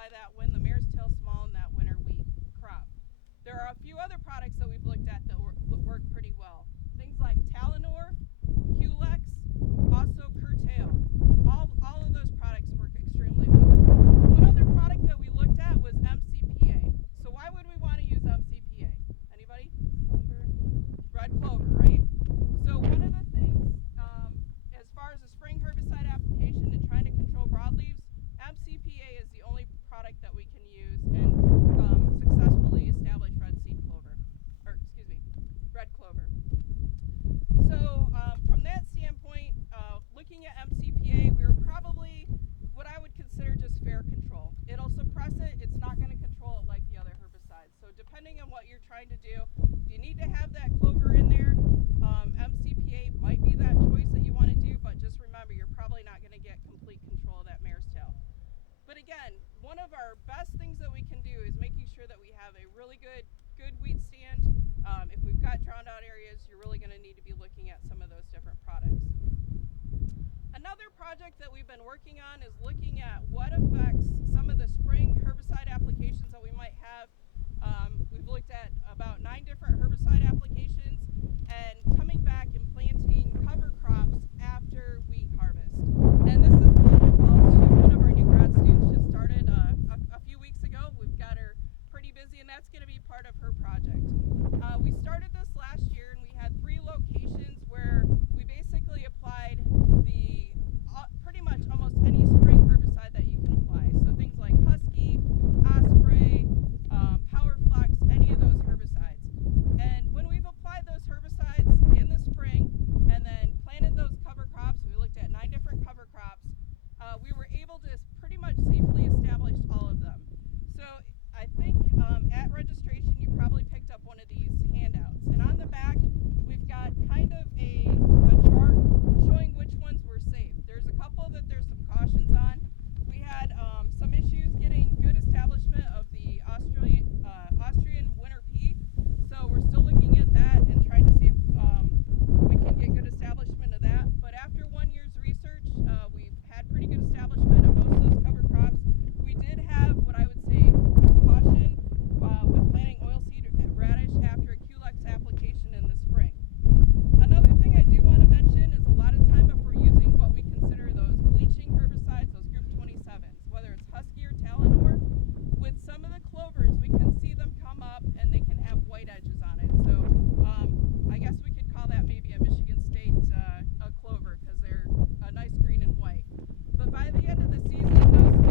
apply that when the marestail small in that winter wheat crop. There are a few other products that we've looked at that work pretty well. Things like Talinor, Culex, also Curtail. All of those products work extremely well. One other product that we looked at was MCPA. So why would we want to use MCPA? Anybody? Clover. Red clover, right? So one of the things, as far as a spring herbicide application and trying to control broadleaves, MCPA is the only product that we can use and successfully establish red clover. So from that standpoint, looking at MCPA, we were probably what I would consider just fair control. It'll suppress it, it's not going to control it like the other herbicides. So depending on what you're trying to do, if you need to have that clover in there, MCPA might be that choice that you want to do, but just remember, you're probably not going to get complete control of that marestail. But again, one of our best things that we can do is making sure that we have a really good weed stand. If we've got drowned out areas, you're really going to need to be looking at some of those different products. Another project that we've been working on is looking at what affects some of the spring herbicide applications that we might have. We've looked at about 9 different herbicide applications and coming back and planting cover crops after wheat harvest. And this is one of our new grad students just started a few weeks ago. We've got her pretty busy, and that's going to be part of her project. We started this last year, and we had 3 locations where we basically applied the pretty much almost any spring herbicide that you can apply. So things like Husky, Osprey, Powerflex, any of those herbicides. And when we've applied those herbicides in the spring and then planted those cover crops, we looked at 9 different cover crops, we were able to pretty much safely establish all of them. So I think at registration you probably picked up one of these handouts. And on the back we've got kind of a chart showing which ones were safe. There's a couple that there's some cautions on. We had some issues getting good establishment of the Austrian winter pea. So we're still looking at that and trying to see if we can get good establishment of that. But after 1 year's research, we've had pretty good establishment of most of those cover crops. We did have what I would say caution with planting oilseed radish after a Culex application in the spring. Another thing I do want to mention is a lot of time if we're using what we consider those bleaching herbicides, those group 27s, whether it's Husky or Talinor, with some of the clovers we can see them come up and they can have white edges on it. So I guess we could call that maybe a Michigan State a clover because they're a nice green and white. But by the end of the season,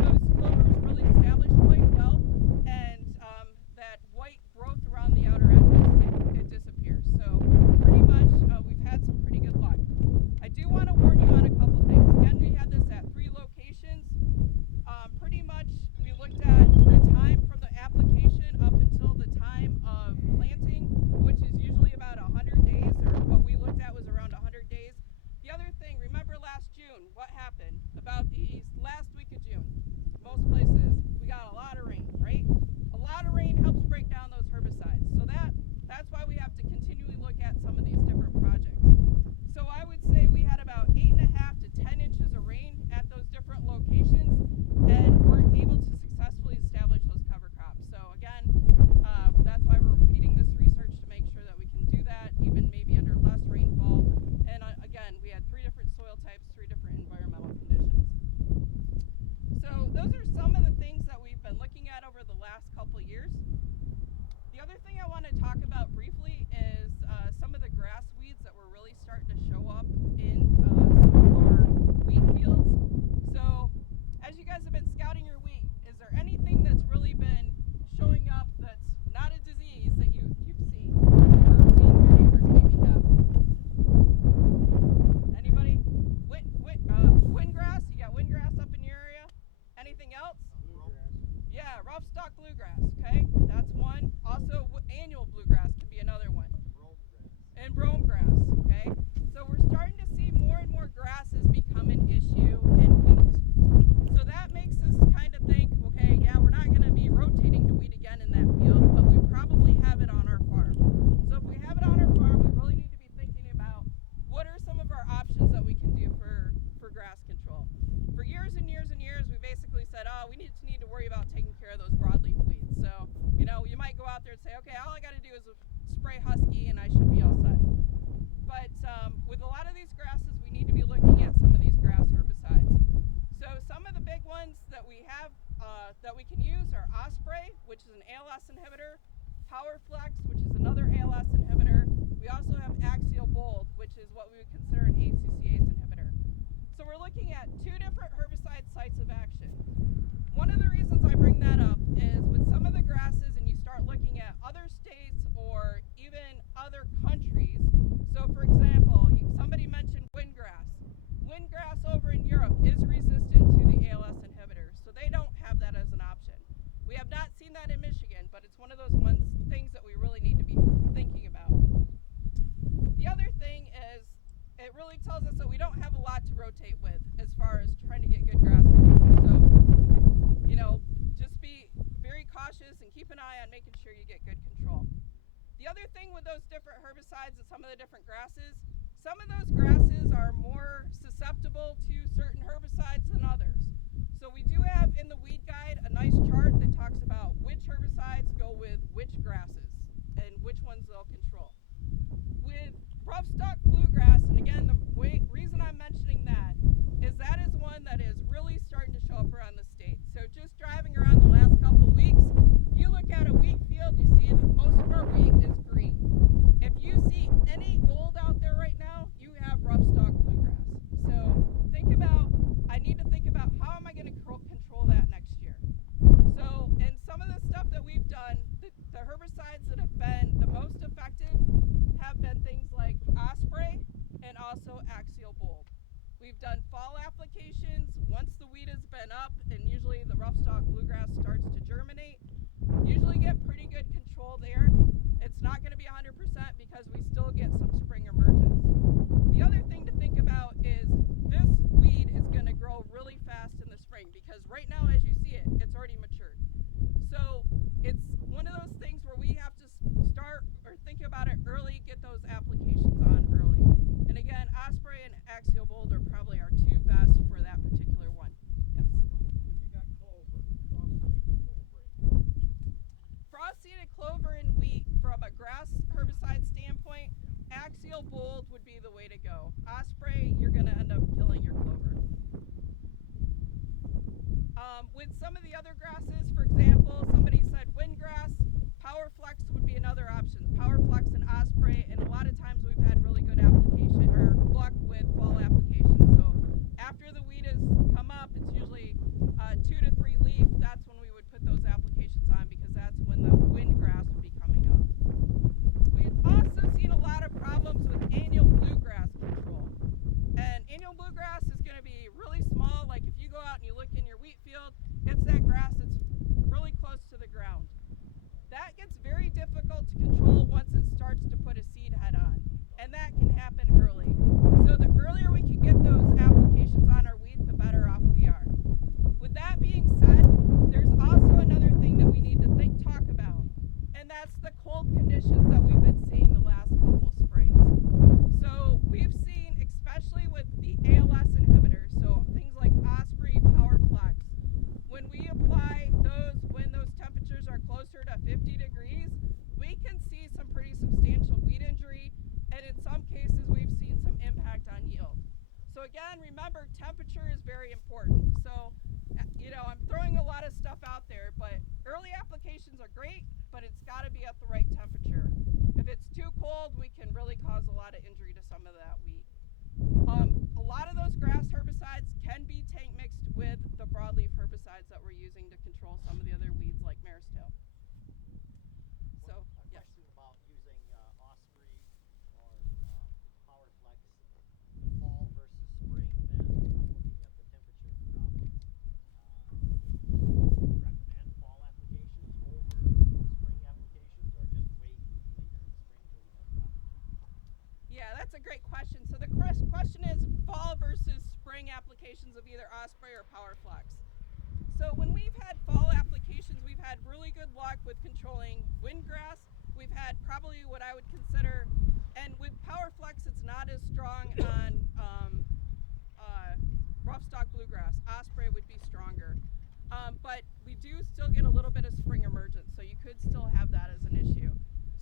those clovers really established quite well, and that white growth around the outer edges, it disappears. So pretty much we've had some pretty good luck. I do want to warn you on a couple things. Again, we had this at 3 locations. Pretty much we looked at the time from the application up until the time of planting, which is usually about 100 days, or what we looked at was around 100 days. The other thing, remember last June, what happened? About the last week of June, most places, we got a lot of rain, right? A lot of rain helps break down those herbicides. So that's why we have to continually look at some of these different projects. So I would say we had about 8.5 to 10 inches of rain at those different locations, and we're able to successfully establish those cover crops. So again, that's why we're repeating this research to make sure that we can do that, even maybe under less rainfall. And again, we had 3 different soil types, 3 different environmental conditions. So those are some of the things that we've been looking at over the last couple of years. The other thing I want to talk about briefly is some of the grass weeds that were really starting to show up in some of our wheat fields. So as you guys have been scouting your wheat, is there anything that's really been showing up that's not a disease that you've seen or seen your neighbors maybe have? Anybody? Windgrass? You got windgrass up in your area? Anything else? Bluegrass. Yeah, rough stalk bluegrass, okay? That's one. Also, annual bluegrass can be another one. And brome grass, okay? So we're starting to see more and more grasses become an issue in wheat. So that makes us kind of think, okay, yeah, we're not going to be rotating to wheat again in that field, but we probably have it on our farm. So if we have it on our farm, we really need to be thinking about what are some of our options that we can do for grass control. For years and years and years, we basically said, oh, we need to worry worry about taking care of those broadleaf weeds. So, you might go out there and say, okay, all I got to do is spray Husky and I should be all set. But with a lot of these grasses, we need to be looking at some of these grass herbicides. So some of the big ones that we have that we can use are Osprey, which is an ALS inhibitor, PowerFlex, which is another ALS inhibitor. We also have Axial Bold, which is what we would consider an ACCase inhibitor. So we're looking at two different herbicide sites of action. One of the reasons I bring that up is with some of the grasses, and you start looking at other states or even other countries. So for example, somebody mentioned windgrass. Windgrass over in Europe is resistant to the ALS inhibitors, so they don't have that as an option. We have not seen that in Michigan, but it's one of those things that we really need to be thinking about. The other thing is, it really tells us that we don't have a lot to rotate with as far as trying to get good grass control. So, just be very cautious and keep an eye on making sure you get good control. The other thing with those different herbicides and some of the different grasses, some of those grasses are more susceptible to certain herbicides than others. So we do have in the weed guide a nice chart that talks about which herbicides go with which grasses and which ones they'll control. With roughstalk bluegrass, and again, the reason I'm mentioning that is one that is really starting to show up around the state. So just driving around the last couple weeks, if you look at a wheat field, you see that most of our wheat is green. If you see any gold out there right now, you have roughstalk bluegrass. So I need to think about how am I going to control that next year. So, and some of the stuff that we've done, the herbicides that have been the most effective have been things like Osprey and also Axial Bold. We've done fall applications once the wheat has been up, and usually the roughstalk bluegrass starts to germinate. Usually get pretty good control there. It's not going to be 100% because we still get some spring emergence. The other thing to think about is this weed is going to grow really fast in the spring because right now, as you see it, it's already matured. So it's one of those things where we have to start or think about it early, get those applications on early. And again, Osprey and Axial Bold are probably our two best for that particular one. Yes. When you got clover, cross-seeded clover in wheat from a grass herbicide standpoint, Axial Bold would be the way to go. Osprey, you're going to end up killing your clover. With some of the other grasses, for example, somebody said windgrass, PowerFlex would be another option. PowerFlex and Osprey, and a lot of times we've had really good application or luck with fall applications. So after the wheat has come up, it's usually 2 to 3 leaf. That's when we would put those applications on because that's when the windgrass would be coming up. We've also seen a lot of problems with annual bluegrass control. And annual bluegrass is going to be really small. Like if you go out and you look in your wheat field, it's that grass that's really close to the ground. That gets very difficult to control once it starts to put a seed head on. And that can happen early. So the earlier we can get those applications on our wheat, the better off we are. With that being said, there's also another thing that we need to talk about. And that's the cold conditions that we've been seeing the last couple springs. So we've seen, especially with the ALS inhibitors, so things like Osprey, PowerFlex, when we apply those, when those temperatures are closer to 50 degrees, we can see some pretty substantial weed injury, and in some cases we've seen some impact on yield. So again, remember, temperature is very important. So, I'm throwing a lot of stuff out there, but early applications are great, but it's got to be at the right temperature. If it's too cold, we can really cause a lot of injury to some of that wheat. A lot of those grass herbicides can be tank mixed with the broadleaf herbicides that we're using to control some of the other weeds like marestail. So, a yes. question about using Osprey or PowerFlex fall versus spring. Then looking at the temperature problems, do you recommend fall applications over spring applications, or just wait later in the spring till you have problems? Yeah, that's a great question. So the question is fall versus spring applications of either Osprey or PowerFlex. So when we've had fall applications, we've had really good luck with controlling windgrass. We've had probably what I would consider, and with PowerFlex, it's not as strong on roughstalk bluegrass. Osprey would be stronger. But we do still get a little bit of spring emergence, so you could still have that as an issue.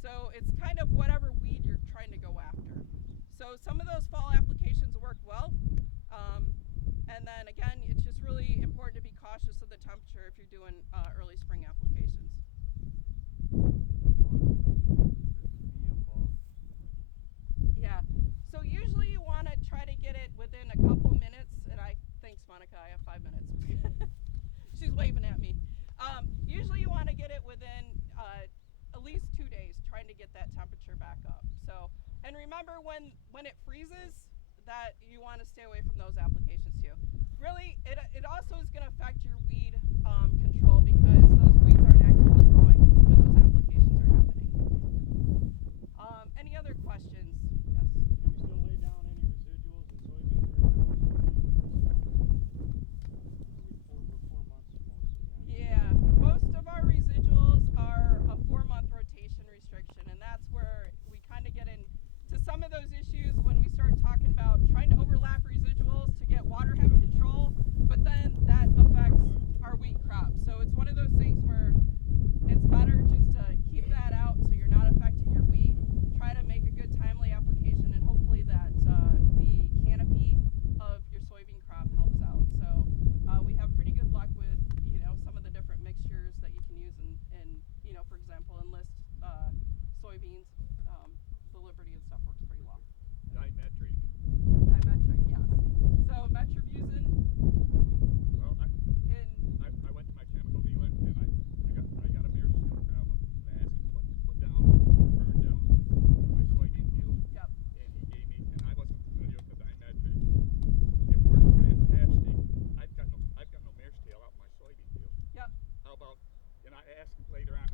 So it's kind of whatever weed you're trying to go after. So some of those fall applications work well. And then again, it's just really important to be cautious of the temperature if you're doing early spring applications. Yeah, so usually you want to try to get it within a couple minutes, and thanks Monica, I have 5 minutes. She's waving at me. Usually you want to get it within at least 2 days, trying to get that temperature back up. So, and remember when it freezes, that you want to stay away from those applications too. Really, it also is going to affect your weed control, because those weeds aren't actively growing when those applications are happening. Any other questions? Yes. Can we still lay down any residuals in soybeans right now? Over 4 months mostly. Yeah, most of our residuals are a 4-month rotation restriction, and that's where we kind of get into some of those issues when we start talking about trying to overlap residuals to get water hemp control, but then that affects our wheat crop. So it's one of those things where it's better just to keep that out so you're not affecting your wheat. Try to make a good timely application, and hopefully that the canopy of your soybean crop helps out. So we have pretty good luck with some of the different mixtures that you can use in for example, enlist soybeans. The Liberty and stuff works pretty well. Dimetric. Dimetric, yes. So metribuzin. Well, I went to my chemical dealer and I got a marestail problem. And I asked him what to put down, burn down in my soybean field. Yep. And he gave me, and I wasn't familiar with the Dimetric. It worked fantastic. I've got no marestail out in my soybean field. Yep. How about? And I asked him later on,